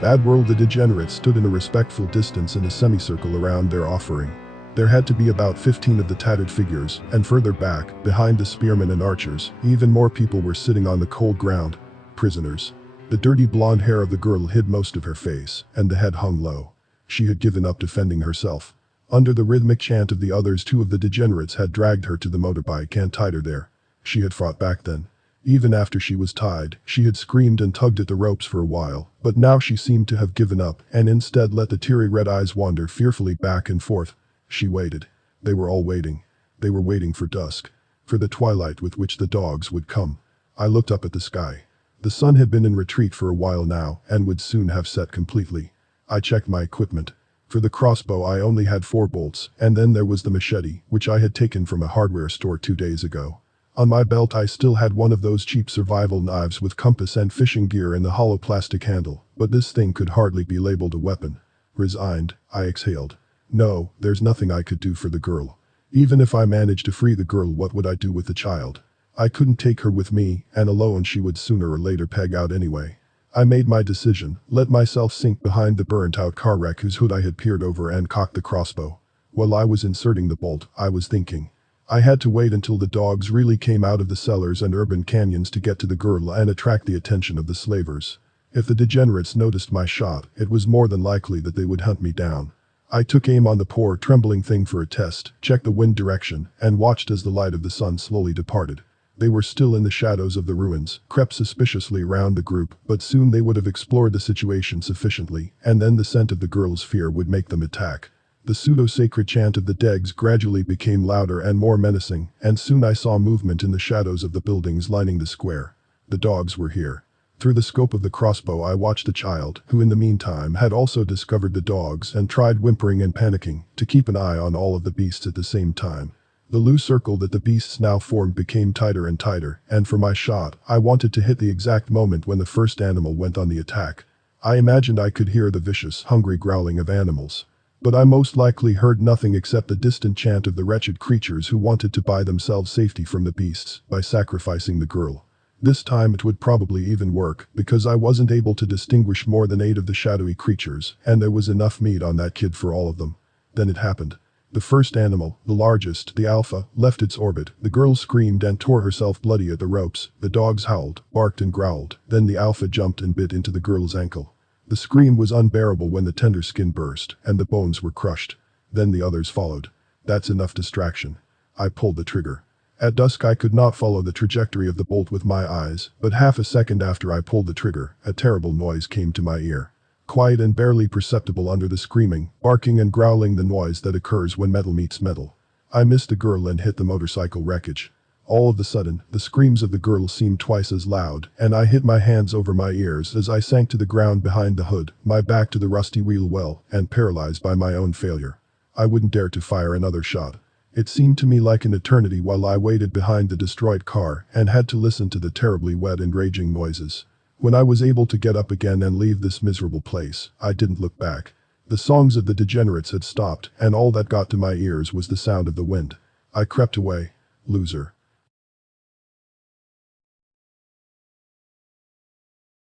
Bad World. The degenerates stood in a respectful distance in a semicircle around their offering. There had to be about 15 of the tattered figures, and further back, behind the spearmen and archers, even more people were sitting on the cold ground. Prisoners. The dirty blonde hair of the girl hid most of her face, and the head hung low. She had given up defending herself. Under the rhythmic chant of the others, 2 of the degenerates had dragged her to the motorbike and tied her there. She had fought back then. Even after she was tied, she had screamed and tugged at the ropes for a while, but now she seemed to have given up and instead let the teary red eyes wander fearfully back and forth. She waited. They were all waiting. They were waiting for dusk. For the twilight with which the dogs would come. I looked up at the sky. The sun had been in retreat for a while now and would soon have set completely. I checked my equipment. For the crossbow I only had 4 bolts, and then there was the machete, which I had taken from a hardware store 2 days ago. On my belt I still had one of those cheap survival knives with compass and fishing gear and the hollow plastic handle, but this thing could hardly be labeled a weapon. Resigned, I exhaled. No, there's nothing I could do for the girl. Even if I managed to free the girl, what would I do with the child? I couldn't take her with me, and alone she would sooner or later peg out anyway. I made my decision, let myself sink behind the burnt-out car wreck whose hood I had peered over, and cocked the crossbow. While I was inserting the bolt, I was thinking. I had to wait until the dogs really came out of the cellars and urban canyons to get to the girl and attract the attention of the slavers. If the degenerates noticed my shot, it was more than likely that they would hunt me down. I took aim on the poor trembling thing for a test, checked the wind direction, and watched as the light of the sun slowly departed. They were still in the shadows of the ruins, crept suspiciously around the group, but soon they would have explored the situation sufficiently, and then the scent of the girl's fear would make them attack. The pseudo-sacred chant of the Degs gradually became louder and more menacing, and soon I saw movement in the shadows of the buildings lining the square. The dogs were here. Through the scope of the crossbow I watched the child, who in the meantime had also discovered the dogs and tried whimpering and panicking, to keep an eye on all of the beasts at the same time. The loose circle that the beasts now formed became tighter and tighter, and for my shot, I wanted to hit the exact moment when the first animal went on the attack. I imagined I could hear the vicious, hungry growling of animals. But I most likely heard nothing except the distant chant of the wretched creatures who wanted to buy themselves safety from the beasts by sacrificing the girl. This time it would probably even work, because I wasn't able to distinguish more than 8 of the shadowy creatures, and there was enough meat on that kid for all of them. Then it happened. The first animal, the largest, the alpha, left its orbit. The girl screamed and tore herself bloody at the ropes. The dogs howled, barked and growled. Then the alpha jumped and bit into the girl's ankle. The scream was unbearable when the tender skin burst and the bones were crushed. Then the others followed. That's enough distraction. I pulled the trigger. At dusk I could not follow the trajectory of the bolt with my eyes, but half a second after I pulled the trigger, a terrible noise came to my ear. Quiet and barely perceptible under the screaming, barking and growling, the noise that occurs when metal meets metal. I missed the girl and hit the motorcycle wreckage. All of a sudden, the screams of the girl seemed twice as loud, and I hit my hands over my ears as I sank to the ground behind the hood, my back to the rusty wheel well, and paralyzed by my own failure. I wouldn't dare to fire another shot. It seemed to me like an eternity while I waited behind the destroyed car and had to listen to the terribly wet and raging noises. When I was able to get up again and leave this miserable place, I didn't look back. The songs of the degenerates had stopped, and all that got to my ears was the sound of the wind. I crept away. Loser.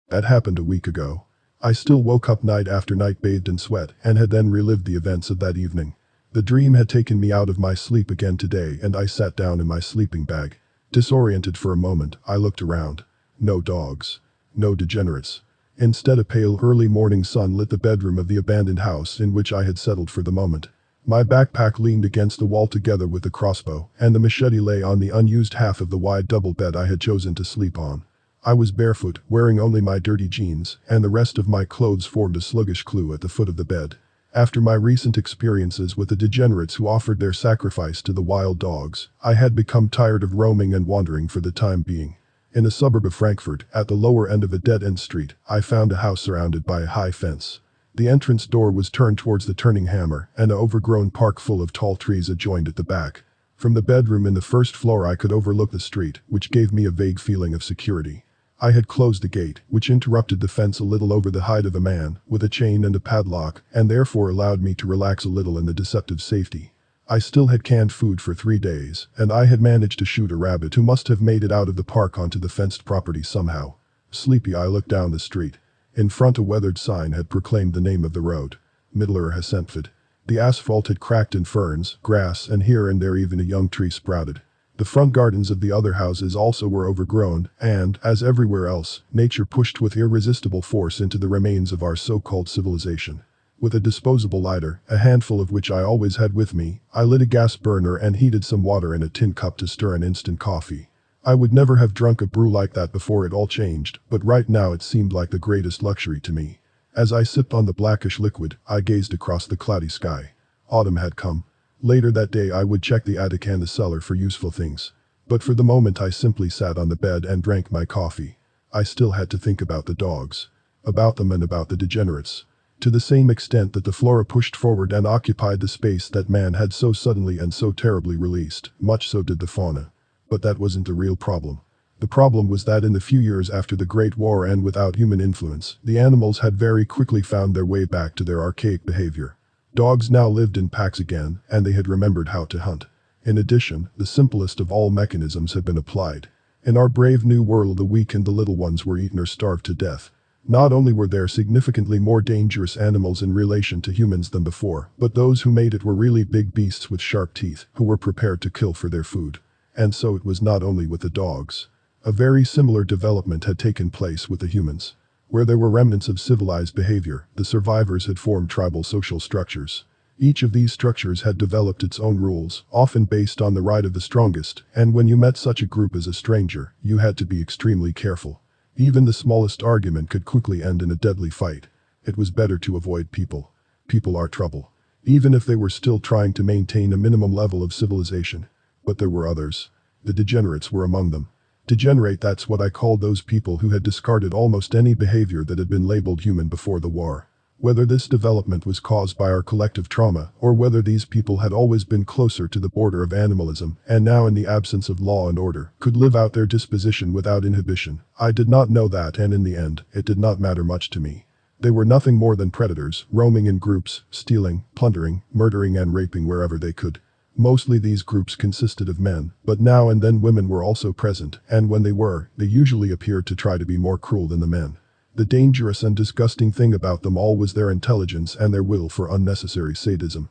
That happened a week ago. I still woke up night after night bathed in sweat and had then relived the events of that evening. The dream had taken me out of my sleep again today, and I sat down in my sleeping bag. Disoriented for a moment, I looked around. No dogs. No degenerates. Instead, a pale early morning sun lit the bedroom of the abandoned house in which I had settled for the moment. My backpack leaned against the wall together with the crossbow, and the machete lay on the unused half of the wide double bed I had chosen to sleep on. I was barefoot, wearing only my dirty jeans, and the rest of my clothes formed a sluggish clue at the foot of the bed. After my recent experiences with the degenerates who offered their sacrifice to the wild dogs, I had become tired of roaming and wandering for the time being. In a suburb of Frankfurt, at the lower end of a dead-end street, I found a house surrounded by a high fence. The entrance door was turned towards the turning hammer, and an overgrown park full of tall trees adjoined at the back. From the bedroom in the first floor I could overlook the street, which gave me a vague feeling of security. I had closed the gate, which interrupted the fence a little over the height of a man, with a chain and a padlock, and therefore allowed me to relax a little in the deceptive safety. I still had canned food for 3 days, and I had managed to shoot a rabbit who must have made it out of the park onto the fenced property somehow. Sleepy, I looked down the street. In front a weathered sign had proclaimed the name of the road. Mittlerer Hessenfeld. The asphalt had cracked in ferns, grass, and here and there even a young tree sprouted. The front gardens of the other houses also were overgrown, and, as everywhere else, nature pushed with irresistible force into the remains of our so-called civilization. With a disposable lighter, a handful of which I always had with me, I lit a gas burner and heated some water in a tin cup to stir an instant coffee. I would never have drunk a brew like that before it all changed, but right now it seemed like the greatest luxury to me. As I sipped on the blackish liquid, I gazed across the cloudy sky. Autumn had come. Later that day I would check the attic and the cellar for useful things. But for the moment I simply sat on the bed and drank my coffee. I still had to think about the dogs. About them and about the degenerates. To the same extent that the flora pushed forward and occupied the space that man had so suddenly and so terribly released, much so did the fauna. But that wasn't the real problem. The problem was that in the few years after the Great War and without human influence, the animals had very quickly found their way back to their archaic behavior. Dogs now lived in packs again, and they had remembered how to hunt. In addition, the simplest of all mechanisms had been applied. In our brave new world, the weak and the little ones were eaten or starved to death. Not only were there significantly more dangerous animals in relation to humans than before, but those who made it were really big beasts with sharp teeth, who were prepared to kill for their food. And so it was not only with the dogs. A very similar development had taken place with the humans. Where there were remnants of civilized behavior, the survivors had formed tribal social structures. Each of these structures had developed its own rules, often based on the right of the strongest, and when you met such a group as a stranger, you had to be extremely careful. Even the smallest argument could quickly end in a deadly fight. It was better to avoid people. People are trouble. Even if they were still trying to maintain a minimum level of civilization. But there were others. The degenerates were among them. Degenerate, that's what I called those people who had discarded almost any behavior that had been labeled human before the war. Whether this development was caused by our collective trauma, or whether these people had always been closer to the border of animalism, and now in the absence of law and order, could live out their disposition without inhibition, I did not know that, and in the end, it did not matter much to me. They were nothing more than predators, roaming in groups, stealing, plundering, murdering and raping wherever they could. Mostly these groups consisted of men, but now and then women were also present, and when they were, they usually appeared to try to be more cruel than the men. The dangerous and disgusting thing about them all was their intelligence and their will for unnecessary sadism.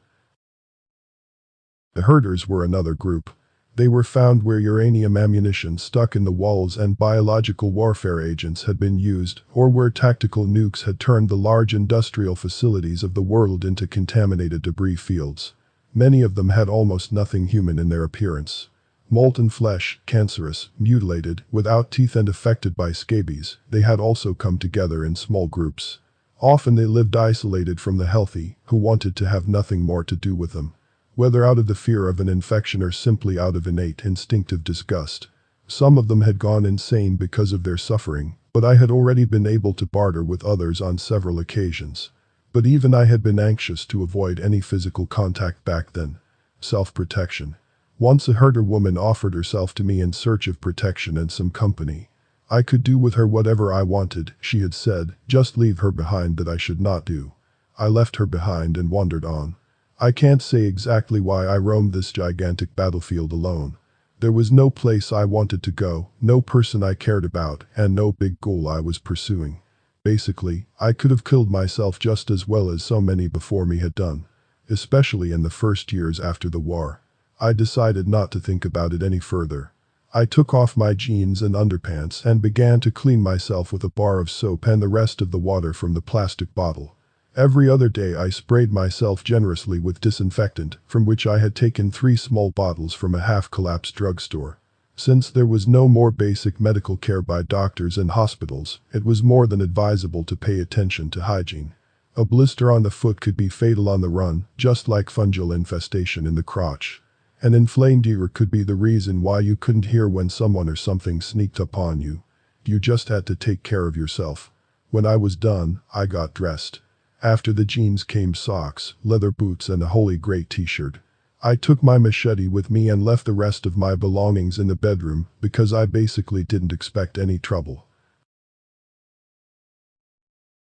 The herders were another group. They were found where uranium ammunition stuck in the walls and biological warfare agents had been used, or where tactical nukes had turned the large industrial facilities of the world into contaminated debris fields. Many of them had almost nothing human in their appearance. Molten flesh, cancerous, mutilated, without teeth and affected by scabies, they had also come together in small groups. Often they lived isolated from the healthy, who wanted to have nothing more to do with them. Whether out of the fear of an infection or simply out of innate instinctive disgust. Some of them had gone insane because of their suffering, but I had already been able to barter with others on several occasions. But even I had been anxious to avoid any physical contact back then. Self-protection. Once a herder woman offered herself to me in search of protection and some company. I could do with her whatever I wanted, she had said, just leave her behind that I should not do. I left her behind and wandered on. I can't say exactly why I roamed this gigantic battlefield alone. There was no place I wanted to go, no person I cared about, and no big goal I was pursuing. Basically, I could have killed myself just as well as so many before me had done. Especially in the first years after the war. I decided not to think about it any further. I took off my jeans and underpants and began to clean myself with a bar of soap and the rest of the water from the plastic bottle. Every other day I sprayed myself generously with disinfectant, from which I had taken 3 small bottles from a half-collapsed drugstore. Since there was no more basic medical care by doctors and hospitals, it was more than advisable to pay attention to hygiene. A blister on the foot could be fatal on the run, just like fungal infestation in the crotch. An inflamed ear could be the reason why you couldn't hear when someone or something sneaked up on you. You just had to take care of yourself. When I was done, I got dressed. After the jeans came socks, leather boots and a holy great t-shirt. I took my machete with me and left the rest of my belongings in the bedroom because I basically didn't expect any trouble.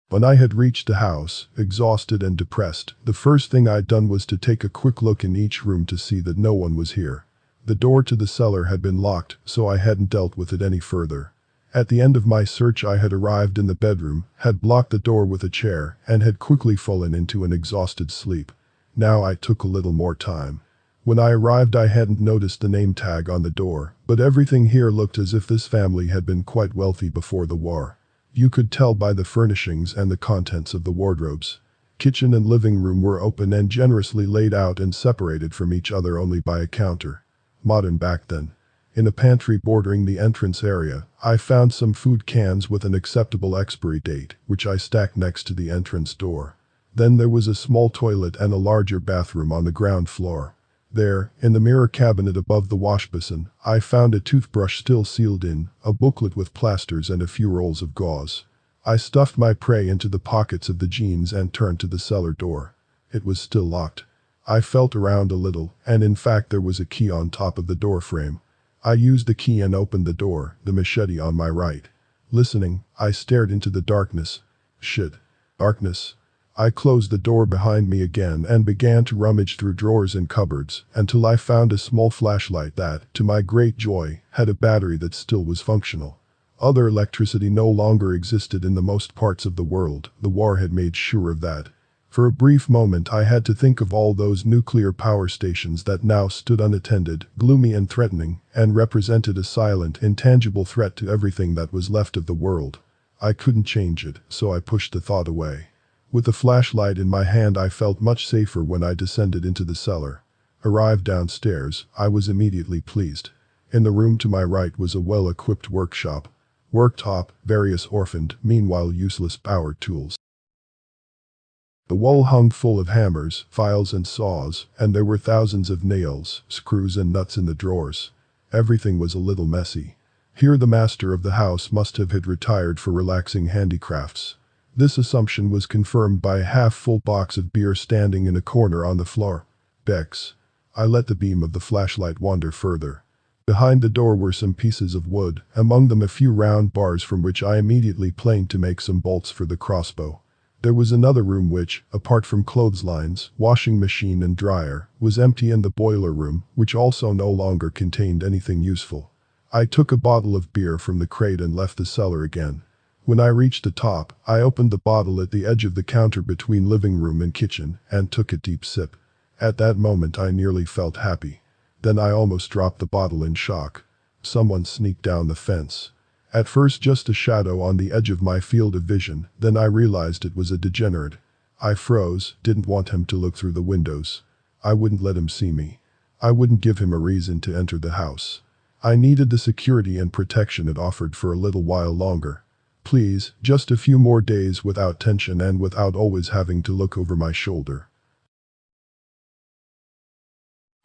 When I had reached the house, exhausted and depressed, the first thing I'd done was to take a quick look in each room to see that no one was here. The door to the cellar had been locked, so I hadn't dealt with it any further. At the end of my search I had arrived in the bedroom, had blocked the door with a chair, and had quickly fallen into an exhausted sleep. Now I took a little more time. When I arrived I hadn't noticed the name tag on the door, but everything here looked as if this family had been quite wealthy before the war. You could tell by the furnishings and the contents of the wardrobes. Kitchen and living room were open and generously laid out and separated from each other only by a counter. Modern back then. In a pantry bordering the entrance area, I found some food cans with an acceptable expiry date, which I stacked next to the entrance door. Then there was a small toilet and a larger bathroom on the ground floor. There, in the mirror cabinet above the washbasin, I found a toothbrush still sealed in, a booklet with plasters and a few rolls of gauze. I stuffed my prey into the pockets of the jeans and turned to the cellar door. It was still locked. I felt around a little, and in fact there was a key on top of the door frame. I used the key and opened the door, the machete on my right. Listening, I stared into the darkness. Shit. Darkness. I closed the door behind me again and began to rummage through drawers and cupboards until I found a small flashlight that, to my great joy, had a battery that still was functional. Other electricity no longer existed in the most parts of the world, the war had made sure of that. For a brief moment I had to think of all those nuclear power stations that now stood unattended, gloomy and threatening, and represented a silent, intangible threat to everything that was left of the world. I couldn't change it, so I pushed the thought away. With the flashlight in my hand I felt much safer when I descended into the cellar. Arrived downstairs, I was immediately pleased. In the room to my right was a well-equipped workshop. Worktop, various orphaned, meanwhile useless power tools. The wall hung full of hammers, files and saws, and there were thousands of nails, screws and nuts in the drawers. Everything was a little messy. Here the master of the house must have had retired for relaxing handicrafts. This assumption was confirmed by a half-full box of beer standing in a corner on the floor. Bex. I let the beam of the flashlight wander further. Behind the door were some pieces of wood, among them a few round bars from which I immediately planed to make some bolts for the crossbow. There was another room which, apart from clotheslines, washing machine and dryer, was empty, and the boiler room, which also no longer contained anything useful. I took a bottle of beer from the crate and left the cellar again. When I reached the top, I opened the bottle at the edge of the counter between living room and kitchen and took a deep sip. At that moment I nearly felt happy. Then I almost dropped the bottle in shock. Someone sneaked down the fence. At first just a shadow on the edge of my field of vision, then I realized it was a degenerate. I froze, didn't want him to look through the windows. I wouldn't let him see me. I wouldn't give him a reason to enter the house. I needed the security and protection it offered for a little while longer. Please, just a few more days without tension and without always having to look over my shoulder.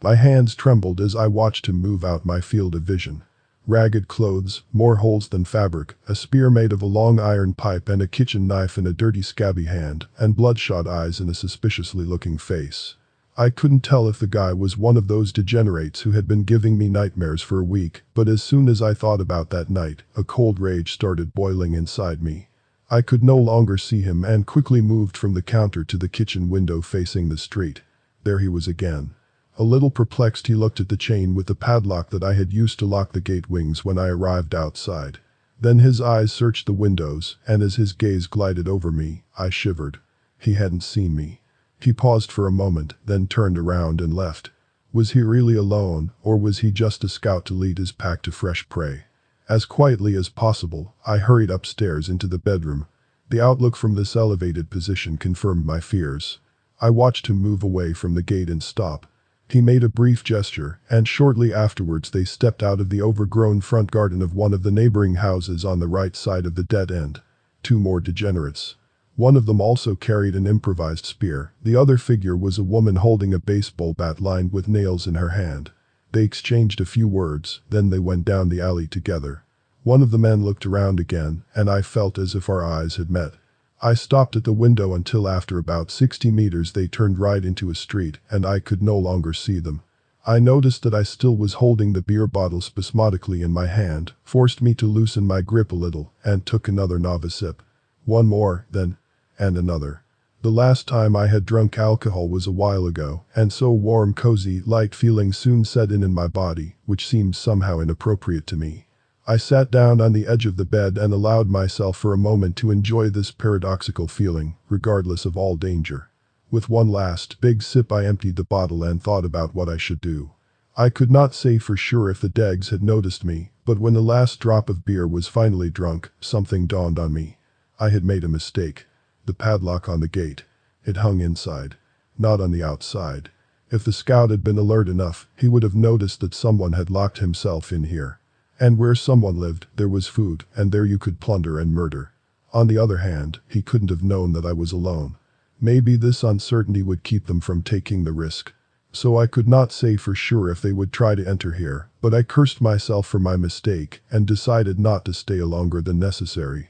My hands trembled as I watched him move out my field of vision. Ragged clothes, more holes than fabric, a spear made of a long iron pipe and a kitchen knife in a dirty scabby hand, and bloodshot eyes in a suspiciously looking face. I couldn't tell if the guy was one of those degenerates who had been giving me nightmares for a week, but as soon as I thought about that night, a cold rage started boiling inside me. I could no longer see him and quickly moved from the counter to the kitchen window facing the street. There he was again. A little perplexed, he looked at the chain with the padlock that I had used to lock the gate wings when I arrived outside. Then his eyes searched the windows, and as his gaze glided over me, I shivered. He hadn't seen me. He paused for a moment, then turned around and left. Was he really alone, or was he just a scout to lead his pack to fresh prey? As quietly as possible, I hurried upstairs into the bedroom. The outlook from this elevated position confirmed my fears. I watched him move away from the gate and stop. He made a brief gesture, and shortly afterwards they stepped out of the overgrown front garden of one of the neighboring houses on the right side of the dead end. Two more degenerates. One of them also carried an improvised spear. The other figure was a woman holding a baseball bat lined with nails in her hand. They exchanged a few words, then they went down the alley together. One of the men looked around again, and I felt as if our eyes had met. I stopped at the window until after about 60 meters they turned right into a street, and I could no longer see them. I noticed that I still was holding the beer bottle spasmodically in my hand, forced me to loosen my grip a little, and took another novice sip. One more, then. And another. The last time I had drunk alcohol was a while ago, and so warm, cozy, light feeling soon set in my body, which seemed somehow inappropriate to me. I sat down on the edge of the bed and allowed myself for a moment to enjoy this paradoxical feeling, regardless of all danger. With one last big sip I emptied the bottle and thought about what I should do. I could not say for sure if the Degs had noticed me, but when the last drop of beer was finally drunk, something dawned on me. I had made a mistake. The padlock on the gate. It hung inside, not on the outside. If the scout had been alert enough, he would have noticed that someone had locked himself in here. And where someone lived, there was food, and there you could plunder and murder. On the other hand, he couldn't have known that I was alone. Maybe this uncertainty would keep them from taking the risk. So I could not say for sure if they would try to enter here, but I cursed myself for my mistake and decided not to stay longer than necessary.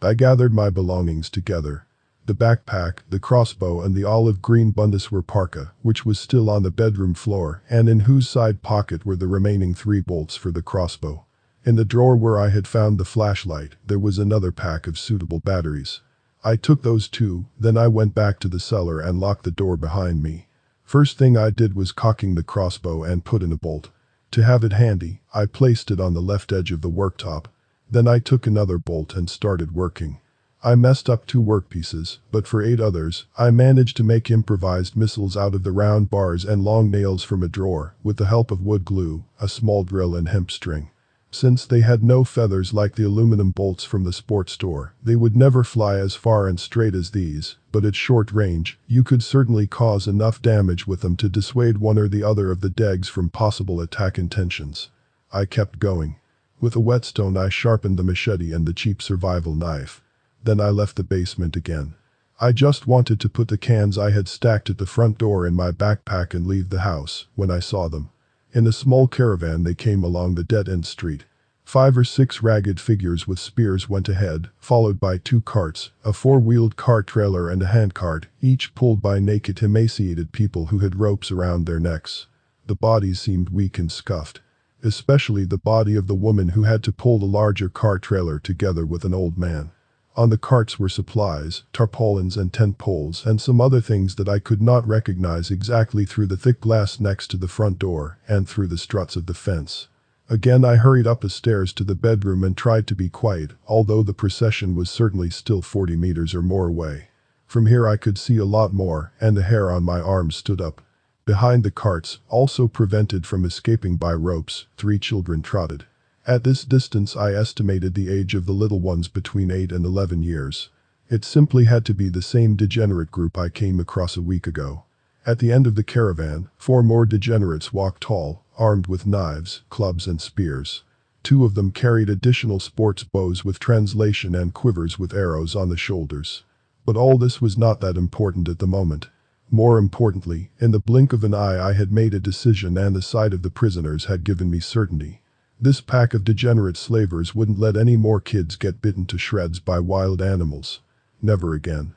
I gathered my belongings together. The backpack, the crossbow and the olive green Bundeswehr parka, which was still on the bedroom floor and in whose side pocket were the remaining 3 bolts for the crossbow. In the drawer where I had found the flashlight, there was another pack of suitable batteries. I took those too, then I went back to the cellar and locked the door behind me. First thing I did was cocking the crossbow and put in a bolt. To have it handy, I placed it on the left edge of the worktop. Then I took another bolt and started working. I messed up 2 workpieces, but for 8 others, I managed to make improvised missiles out of the round bars and long nails from a drawer, with the help of wood glue, a small drill and hemp string. Since they had no feathers like the aluminum bolts from the sports store, they would never fly as far and straight as these, but at short range, you could certainly cause enough damage with them to dissuade one or the other of the Degs from possible attack intentions. I kept going. With a whetstone I sharpened the machete and the cheap survival knife. Then I left the basement again. I just wanted to put the cans I had stacked at the front door in my backpack and leave the house, when I saw them. In a small caravan they came along the dead-end street. 5 or 6 ragged figures with spears went ahead, followed by 2 carts, a 4-wheeled cart trailer and a handcart, each pulled by naked emaciated people who had ropes around their necks. The bodies seemed weak and scuffed. Especially the body of the woman who had to pull the larger cart trailer together with an old man. On the carts were supplies, tarpaulins and tent poles and some other things that I could not recognize exactly through the thick glass next to the front door and through the struts of the fence. Again I hurried up the stairs to the bedroom and tried to be quiet, although the procession was certainly still 40 meters or more away. From here I could see a lot more, and the hair on my arms stood up. Behind the carts, also prevented from escaping by ropes, 3 children trotted. At this distance I estimated the age of the little ones between 8 and 11 years. It simply had to be the same degenerate group I came across a week ago. At the end of the caravan, 4 more degenerates walked tall, armed with knives, clubs and spears. 2 of them carried additional sports bows with translation and quivers with arrows on the shoulders. But all this was not that important at the moment. More importantly, in the blink of an eye I had made a decision and the sight of the prisoners had given me certainty. This pack of degenerate slavers wouldn't let any more kids get bitten to shreds by wild animals. Never again.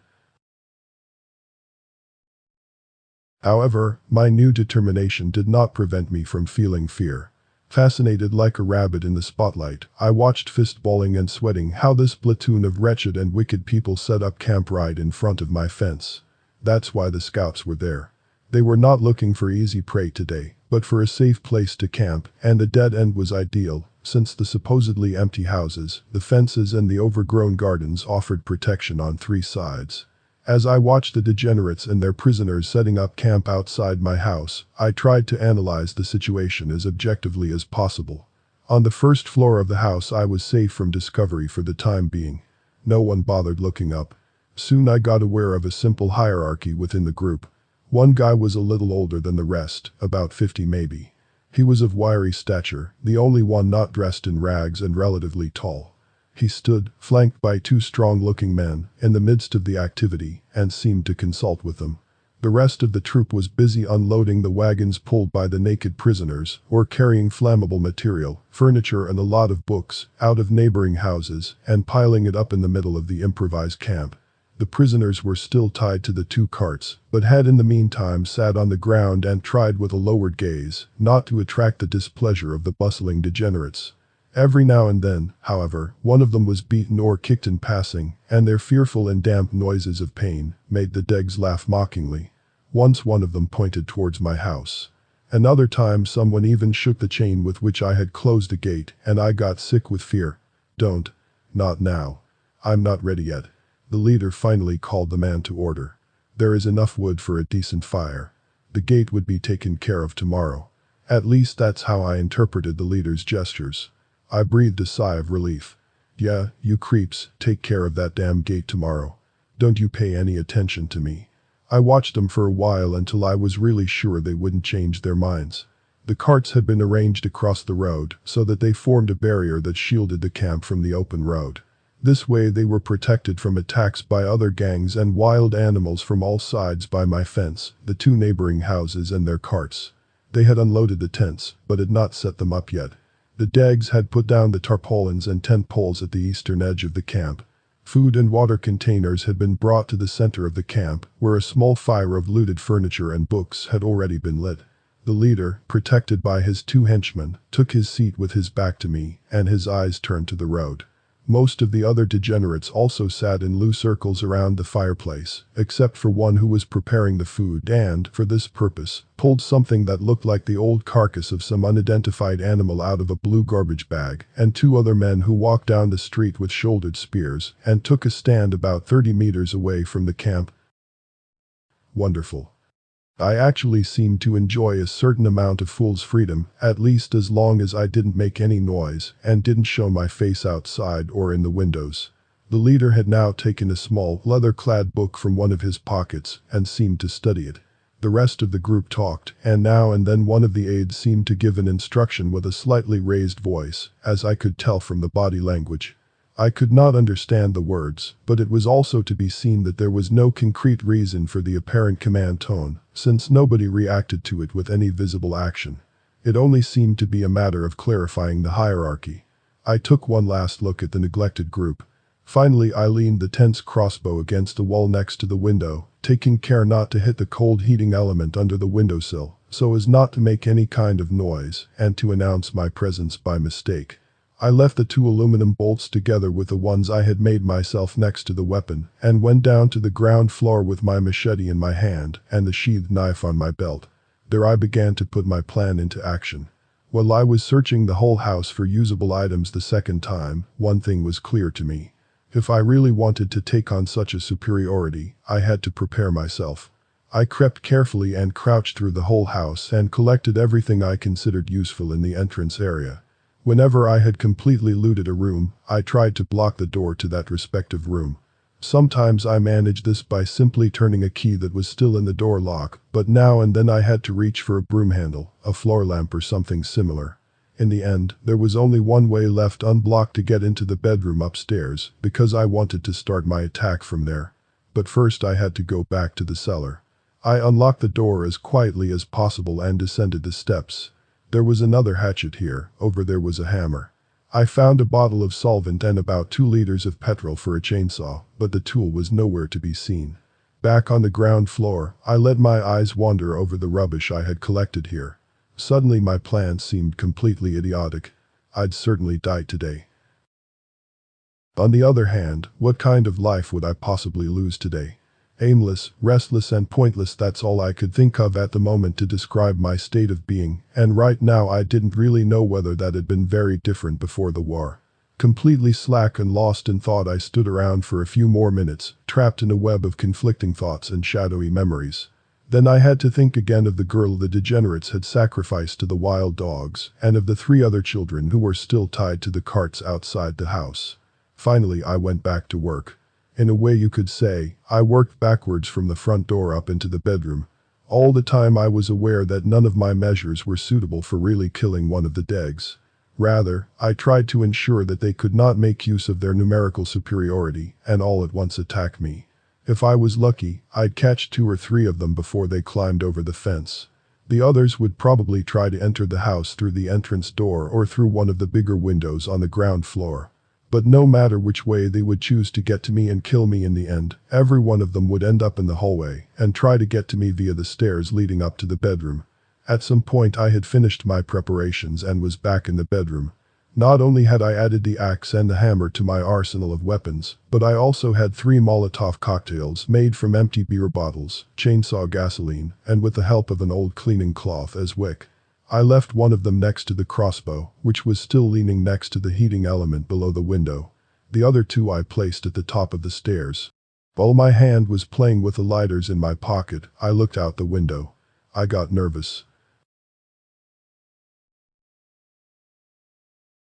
However, my new determination did not prevent me from feeling fear. Fascinated like a rabbit in the spotlight, I watched fistballing and sweating how this platoon of wretched and wicked people set up camp right in front of my fence. That's why the scouts were there. They were not looking for easy prey today, but for a safe place to camp, and the dead end was ideal, since the supposedly empty houses, the fences and the overgrown gardens offered protection on 3 sides. As I watched the degenerates and their prisoners setting up camp outside my house, I tried to analyze the situation as objectively as possible. On the first floor of the house I was safe from discovery for the time being. No one bothered looking up. Soon I got aware of a simple hierarchy within the group. One guy was a little older than the rest, about 50 maybe. He was of wiry stature, the only one not dressed in rags and relatively tall. He stood, flanked by 2 strong-looking men, in the midst of the activity, and seemed to consult with them. The rest of the troop was busy unloading the wagons pulled by the naked prisoners, or carrying flammable material, furniture and a lot of books, out of neighboring houses, and piling it up in the middle of the improvised camp. The prisoners were still tied to the 2 carts, but had in the meantime sat on the ground and tried with a lowered gaze, not to attract the displeasure of the bustling degenerates. Every now and then, however, one of them was beaten or kicked in passing, and their fearful and damp noises of pain made the Degs laugh mockingly. Once one of them pointed towards my house. Another time someone even shook the chain with which I had closed the gate, and I got sick with fear. Don't. Not now. I'm not ready yet. The leader finally called the man to order. There is enough wood for a decent fire. The gate would be taken care of tomorrow. At least that's how I interpreted the leader's gestures. I breathed a sigh of relief. Yeah, you creeps, take care of that damn gate tomorrow. Don't you pay any attention to me. I watched them for a while until I was really sure they wouldn't change their minds. The carts had been arranged across the road so that they formed a barrier that shielded the camp from the open road. This way they were protected from attacks by other gangs and wild animals from all sides by my fence, the two neighboring houses and their carts. They had unloaded the tents, but had not set them up yet. The Dags had put down the tarpaulins and tent poles at the eastern edge of the camp. Food and water containers had been brought to the center of the camp, where a small fire of looted furniture and books had already been lit. The leader, protected by his two henchmen, took his seat with his back to me, and his eyes turned to the road. Most of the other degenerates also sat in loose circles around the fireplace, except for one who was preparing the food and, for this purpose, pulled something that looked like the old carcass of some unidentified animal out of a blue garbage bag, and two other men who walked down the street with shouldered spears and took a stand about 30 meters away from the camp. Wonderful. I actually seemed to enjoy a certain amount of fool's freedom, at least as long as I didn't make any noise and didn't show my face outside or in the windows. The leader had now taken a small, leather-clad book from one of his pockets and seemed to study it. The rest of the group talked, and now and then one of the aides seemed to give an instruction with a slightly raised voice, as I could tell from the body language. I could not understand the words, but it was also to be seen that there was no concrete reason for the apparent command tone, since nobody reacted to it with any visible action. It only seemed to be a matter of clarifying the hierarchy. I took one last look at the neglected group. Finally I leaned the tent's crossbow against the wall next to the window, taking care not to hit the cold heating element under the windowsill, so as not to make any kind of noise and to announce my presence by mistake. I left the two aluminum bolts together with the ones I had made myself next to the weapon, and went down to the ground floor with my machete in my hand and the sheathed knife on my belt. There I began to put my plan into action. While I was searching the whole house for usable items the second time, one thing was clear to me. If I really wanted to take on such a superiority, I had to prepare myself. I crept carefully and crouched through the whole house and collected everything I considered useful in the entrance area. Whenever I had completely looted a room, I tried to block the door to that respective room. Sometimes I managed this by simply turning a key that was still in the door lock, but now and then I had to reach for a broom handle, a floor lamp or something similar. In the end, there was only one way left unblocked to get into the bedroom upstairs, because I wanted to start my attack from there. But first I had to go back to the cellar. I unlocked the door as quietly as possible and descended the steps. There was another hatchet here, over there was a hammer. I found a bottle of solvent and about 2 liters of petrol for a chainsaw, but the tool was nowhere to be seen. Back on the ground floor, I let my eyes wander over the rubbish I had collected here. Suddenly my plan seemed completely idiotic. I'd certainly die today. On the other hand, what kind of life would I possibly lose today? Aimless, restless and pointless, that's all I could think of at the moment to describe my state of being, and right now I didn't really know whether that had been very different before the war. Completely slack and lost in thought, I stood around for a few more minutes, trapped in a web of conflicting thoughts and shadowy memories. Then I had to think again of the girl the degenerates had sacrificed to the wild dogs, and of the 3 other children who were still tied to the carts outside the house. Finally I went back to work. In a way you could say, I worked backwards from the front door up into the bedroom. All the time I was aware that none of my measures were suitable for really killing one of the Dags. Rather, I tried to ensure that they could not make use of their numerical superiority and all at once attack me. If I was lucky, I'd catch 2 or 3 of them before they climbed over the fence. The others would probably try to enter the house through the entrance door or through one of the bigger windows on the ground floor. But no matter which way they would choose to get to me and kill me in the end, every one of them would end up in the hallway and try to get to me via the stairs leading up to the bedroom. At some point I had finished my preparations and was back in the bedroom. Not only had I added the axe and the hammer to my arsenal of weapons, but I also had 3 Molotov cocktails made from empty beer bottles, chainsaw gasoline, and with the help of an old cleaning cloth as wick. I left one of them next to the crossbow, which was still leaning next to the heating element below the window. The other 2 I placed at the top of the stairs. While my hand was playing with the lighters in my pocket, I looked out the window. I got nervous.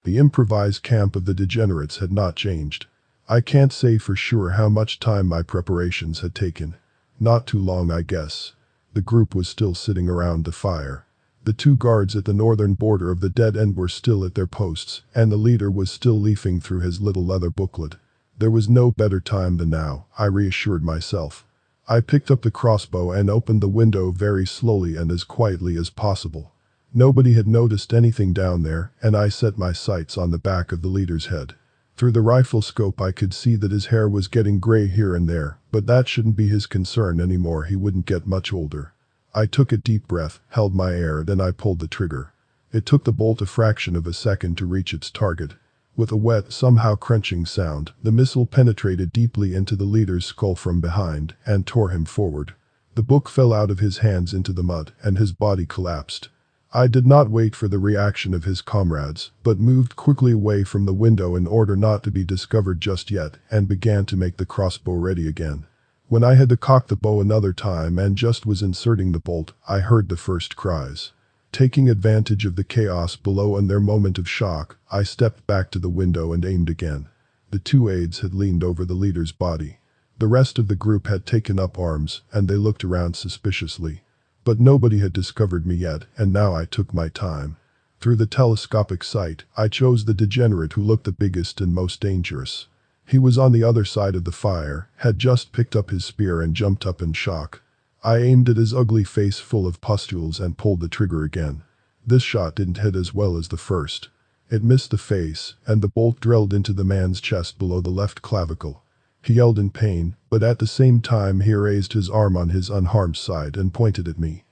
The improvised camp of the degenerates had not changed. I can't say for sure how much time my preparations had taken. Not too long, I guess. The group was still sitting around the fire. The 2 guards at the northern border of the dead end were still at their posts, and the leader was still leafing through his little leather booklet. There was no better time than now, I reassured myself. I picked up the crossbow and opened the window very slowly and as quietly as possible. Nobody had noticed anything down there, and I set my sights on the back of the leader's head. Through the rifle scope I could see that his hair was getting gray here and there, but that shouldn't be his concern anymore, he wouldn't get much older. I took a deep breath, held my air, then I pulled the trigger. It took the bolt a fraction of a second to reach its target. With a wet, somehow crunching sound, the missile penetrated deeply into the leader's skull from behind and tore him forward. The book fell out of his hands into the mud, and his body collapsed. I did not wait for the reaction of his comrades, but moved quickly away from the window in order not to be discovered just yet, and began to make the crossbow ready again. When I had to cock the bow another time and just was inserting the bolt, I heard the first cries. Taking advantage of the chaos below and their moment of shock, I stepped back to the window and aimed again. The 2 aides had leaned over the leader's body. The rest of the group had taken up arms, and they looked around suspiciously. But nobody had discovered me yet, and now I took my time. Through the telescopic sight, I chose the degenerate who looked the biggest and most dangerous. He was on the other side of the fire, had just picked up his spear and jumped up in shock. I aimed at his ugly face full of pustules and pulled the trigger again. This shot didn't hit as well as the first. It missed the face, and the bolt drilled into the man's chest below the left clavicle. He yelled in pain, but at the same time he raised his arm on his unharmed side and pointed at me.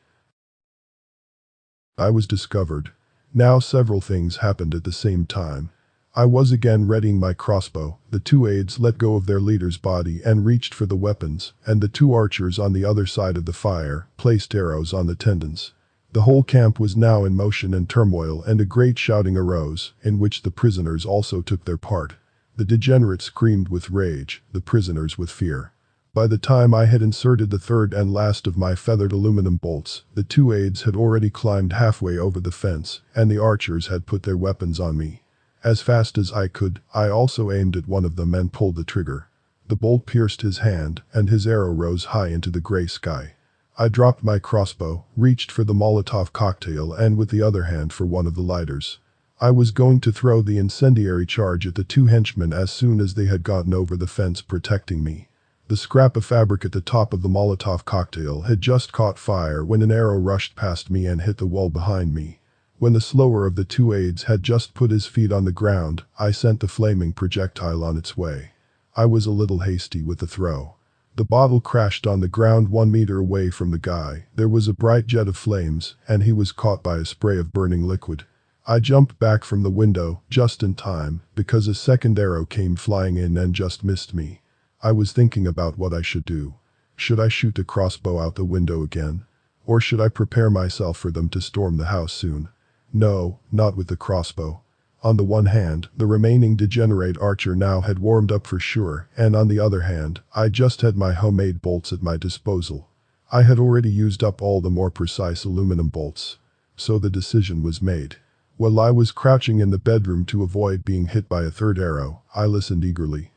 I was discovered. Now several things happened at the same time. I was again readying my crossbow, the 2 aides let go of their leader's body and reached for the weapons, and the 2 archers on the other side of the fire placed arrows on the tendons. The whole camp was now in motion and turmoil, and a great shouting arose, in which the prisoners also took their part. The degenerates screamed with rage, the prisoners with fear. By the time I had inserted the 3rd and last of my feathered aluminum bolts, the 2 aides had already climbed halfway over the fence, and the archers had put their weapons on me. As fast as I could, I also aimed at one of them and pulled the trigger. The bolt pierced his hand, and his arrow rose high into the gray sky. I dropped my crossbow, reached for the Molotov cocktail, and with the other hand for one of the lighters. I was going to throw the incendiary charge at the 2 henchmen as soon as they had gotten over the fence protecting me. The scrap of fabric at the top of the Molotov cocktail had just caught fire when an arrow rushed past me and hit the wall behind me. When the slower of the 2 aides had just put his feet on the ground, I sent the flaming projectile on its way. I was a little hasty with the throw. The bottle crashed on the ground 1 meter away from the guy. There was a bright jet of flames, and he was caught by a spray of burning liquid. I jumped back from the window, just in time, because a second arrow came flying in and just missed me. I was thinking about what I should do. Should I shoot the crossbow out the window again? Or should I prepare myself for them to storm the house soon? No, not with the crossbow. On the one hand, the remaining degenerate archer now had warmed up for sure, and on the other hand, I just had my homemade bolts at my disposal. I had already used up all the more precise aluminum bolts. So the decision was made. While I was crouching in the bedroom to avoid being hit by a 3rd arrow, I listened eagerly.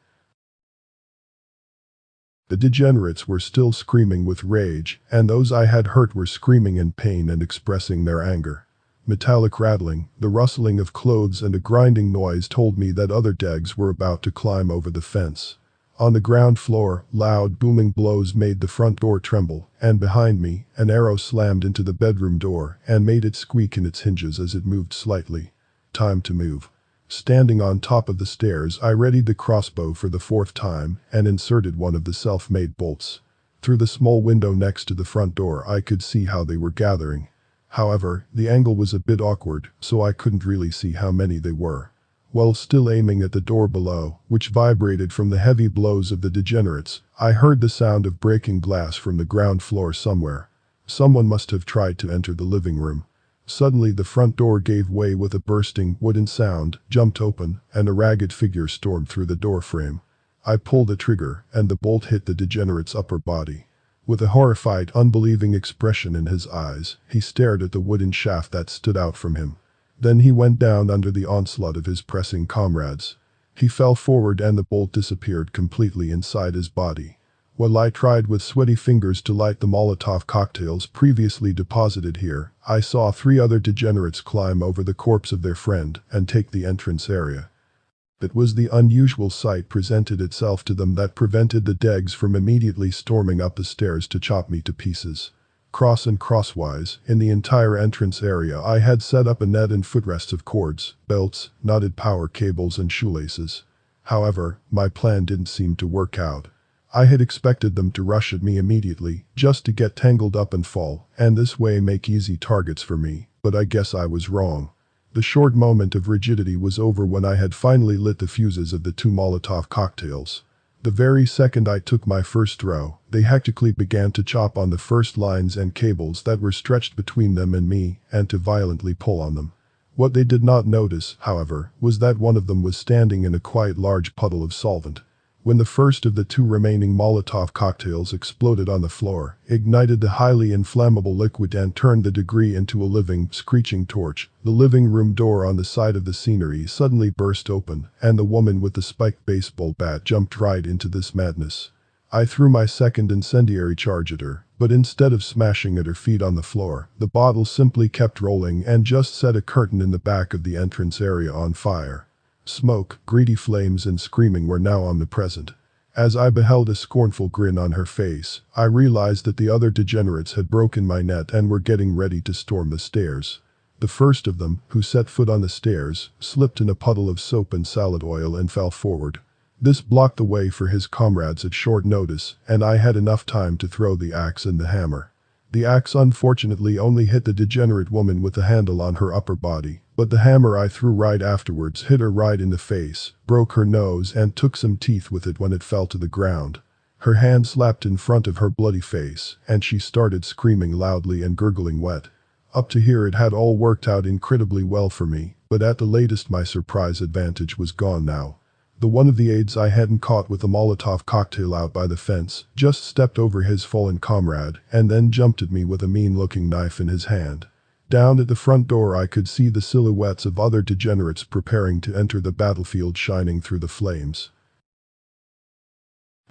The degenerates were still screaming with rage, and those I had hurt were screaming in pain and expressing their anger. Metallic rattling, the rustling of clothes and a grinding noise told me that other degs were about to climb over the fence. On the ground floor, loud booming blows made the front door tremble, and behind me, an arrow slammed into the bedroom door and made it squeak in its hinges as it moved slightly. Time to move. Standing on top of the stairs, I readied the crossbow for the 4th time and inserted one of the self-made bolts. Through the small window next to the front door I could see how they were gathering. However, the angle was a bit awkward, so I couldn't really see how many they were. While still aiming at the door below, which vibrated from the heavy blows of the degenerates, I heard the sound of breaking glass from the ground floor somewhere. Someone must have tried to enter the living room. Suddenly the front door gave way with a bursting, wooden sound, jumped open, and a ragged figure stormed through the doorframe. I pulled the trigger, and the bolt hit the degenerate's upper body. With a horrified, unbelieving expression in his eyes, he stared at the wooden shaft that stood out from him. Then he went down under the onslaught of his pressing comrades. He fell forward and the bolt disappeared completely inside his body. While I tried with sweaty fingers to light the Molotov cocktails previously deposited here, I saw 3 other degenerates climb over the corpse of their friend and take the entrance area. It was the unusual sight presented itself to them that prevented the Degs from immediately storming up the stairs to chop me to pieces. Cross and crosswise, in the entire entrance area I had set up a net and footrests of cords, belts, knotted power cables and shoelaces. However, my plan didn't seem to work out. I had expected them to rush at me immediately, just to get tangled up and fall, and this way make easy targets for me, but I guess I was wrong. The short moment of rigidity was over when I had finally lit the fuses of the 2 Molotov cocktails. The very second I took my first throw, they hectically began to chop on the first lines and cables that were stretched between them and me, and to violently pull on them. What they did not notice, however, was that one of them was standing in a quite large puddle of solvent. When the first of the 2 remaining Molotov cocktails exploded on the floor, ignited the highly inflammable liquid and turned the debris into a living, screeching torch, the living room door on the side of the scenery suddenly burst open, and the woman with the spiked baseball bat jumped right into this madness. I threw my second incendiary charge at her, but instead of smashing at her feet on the floor, the bottle simply kept rolling and just set a curtain in the back of the entrance area on fire. Smoke, greedy flames and screaming were now omnipresent. As I beheld a scornful grin on her face, I realized that the other degenerates had broken my net and were getting ready to storm the stairs. The first of them, who set foot on the stairs, slipped in a puddle of soap and salad oil and fell forward. This blocked the way for his comrades at short notice, and I had enough time to throw the axe and the hammer. The axe unfortunately only hit the degenerate woman with the handle on her upper body, but the hammer I threw right afterwards hit her right in the face, broke her nose and took some teeth with it when it fell to the ground. Her hand slapped in front of her bloody face, and she started screaming loudly and gurgling wet. Up to here it had all worked out incredibly well for me, but at the latest my surprise advantage was gone now. The one of the aides I hadn't caught with a Molotov cocktail out by the fence just stepped over his fallen comrade and then jumped at me with a mean-looking knife in his hand. Down at the front door I could see the silhouettes of other degenerates preparing to enter the battlefield shining through the flames.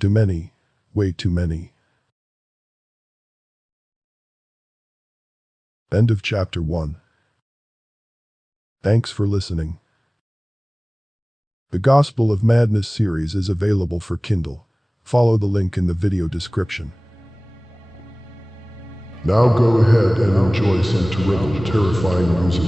Too many. Way too many. End of Chapter 1. Thanks for listening. The Gospel of Madness series is available for Kindle. Follow the link in the video description. Now go ahead and enjoy some terrible, terrifying music.